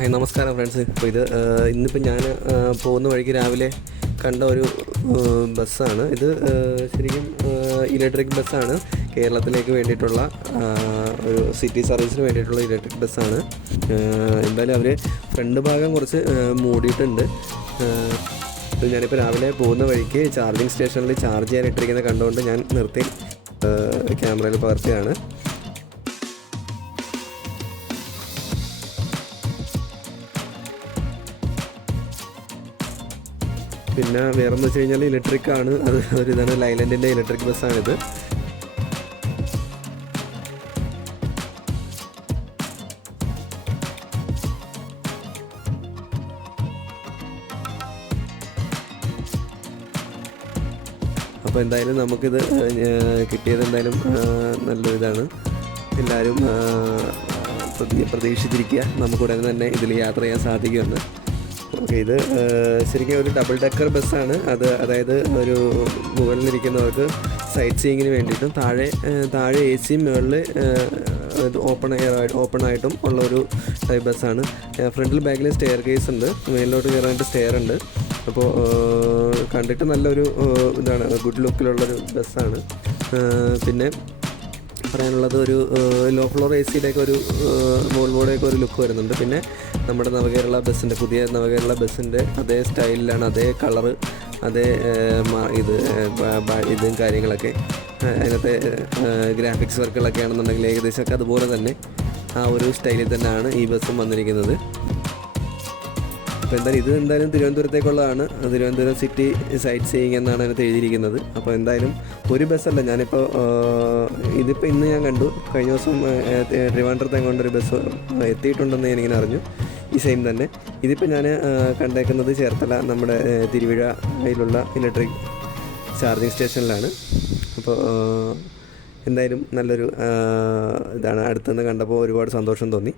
Hi നമസ്കാരം friends ഇപ്പോൾ ഇത് ഇന്നിപ്പോൾ ഞാൻ പോകുന്ന വഴിക്ക് രാവിലെ കണ്ട ഒരു ബസ്സാണ്. ഇത് ശരിക്കും ഇലക്ട്രിക് ബസ്സാണ്. കേരളത്തിലേക്ക് വേണ്ടിയിട്ടുള്ള ഒരു സിറ്റി സർവീസിന് വേണ്ടിയിട്ടുള്ള ഇലക്ട്രിക് ബസ്സാണ്. എന്തായാലും അവർ ഫ്രണ്ട് ഭാഗം കുറച്ച് മൂടിയിട്ടുണ്ട്. ഞാനിപ്പോൾ രാവിലെ പോകുന്ന വഴിക്ക് ചാർജിങ് സ്റ്റേഷനിൽ ചാർജ് ചെയ്യാൻ ഇട്ടിരിക്കുന്നത് കണ്ടുകൊണ്ട് ഞാൻ നിർത്തി ക്യാമറയിൽ പകർത്തിയാണ്. പിന്നെ വേറെ എന്ന് വെച്ച് കഴിഞ്ഞാൽ ഇലക്ട്രിക് ആണ്. അത് ഒരു ഇതാണ് ലൈലൻഡിന്റെ ഇലക്ട്രിക് ബസ്സാണിത് അപ്പോൾ എന്തായാലും നമുക്കിത് കിട്ടിയത് എന്തായാലും നല്ലൊരിതാണ് എല്ലാവരും പ്രതീക്ഷിച്ചിരിക്കുക. നമുക്ക് ഉടനെ തന്നെ ഇതിൽ യാത്ര ചെയ്യാൻ സാധിക്കുമെന്ന്. ഇത് ശരിക്കും ഒരു ഡബിൾ ഡെക്കർ ബസ്സാണ് അത് അതായത് ഒരു മുകളിലിരിക്കുന്നവർക്ക് സൈറ്റ് സീയിങ്ങിന് വേണ്ടിയിട്ടും താഴെ താഴെ എ സിയും മുകളിൽ ഓപ്പൺ എയർ ആയിട്ട് ഓപ്പൺ ആയിട്ടും ഉള്ള ഒരു ടൈപ്പ് ബസ്സാണ് ഫ്രണ്ടിൽ ബാക്കിൽ സ്റ്റെയർ കേസ് ഉണ്ട്. മേലിലോട്ട് കയറാനായിട്ട് സ്റ്റെയർ ഉണ്ട്. അപ്പോൾ കണ്ടിട്ട് നല്ലൊരു ഇതാണ് ഗുഡ് ലുക്കിലുള്ളൊരു ബസ്സാണ് പിന്നെ പറയാനുള്ളത് ഒരു ലോ ഫ്ലോർ എ സിയുടെയൊക്കെ ഒരു മോൾവോടെയൊക്കെ ഒരു ലുക്ക് വരുന്നുണ്ട്. പിന്നെ നമ്മുടെ നവകേരള ബസ്സിന്റെ പുതിയ നവകേരള ബസ്സിന്റെ അതേ സ്റ്റൈലിലാണ് അതേ കളറ് അതേ ഇത് ഇതും കാര്യങ്ങളൊക്കെ അതിനകത്തെ ഗ്രാഫിക്സ് വർക്കുകളൊക്കെ ആണെന്നുണ്ടെങ്കിൽ ഏകദേശമൊക്കെ അതുപോലെ തന്നെ ആ ഒരു സ്റ്റൈലിൽ തന്നെയാണ് ഈ ബസ്സും വന്നിരിക്കുന്നത്. അപ്പോൾ എന്തായാലും ഇത് എന്തായാലും തിരുവനന്തപുരത്തേക്കുള്ളതാണ്. തിരുവനന്തപുരം സിറ്റി സൈറ്റ് സീയിങ് എന്നാണ് അതിനകത്ത് എഴുതിയിരിക്കുന്നത്. അപ്പോൾ എന്തായാലും ഒരു ബസ്സല്ല ഞാനിപ്പോൾ ഇതിപ്പോൾ ഇന്ന് ഞാൻ കണ്ടു. കഴിഞ്ഞ ദിവസം ട്രിവാൻഡ്രത്തെ കൊണ്ടൊരു ബസ് എത്തിയിട്ടുണ്ടെന്ന് ഞാനിങ്ങനെ അറിഞ്ഞു. ഈ സെയിം തന്നെ. ഇതിപ്പോൾ ഞാൻ കണ്ടേക്കുന്നത് ചേർത്തല നമ്മുടെ തിരുവിഴയിലുള്ള ഇലക്ട്രിക് ചാർജിങ് സ്റ്റേഷനിലാണ് അപ്പോൾ എന്തായാലും നല്ലൊരു ഇതാണ്. അടുത്തുനിന്ന് കണ്ടപ്പോൾ ഒരുപാട് സന്തോഷം തോന്നി.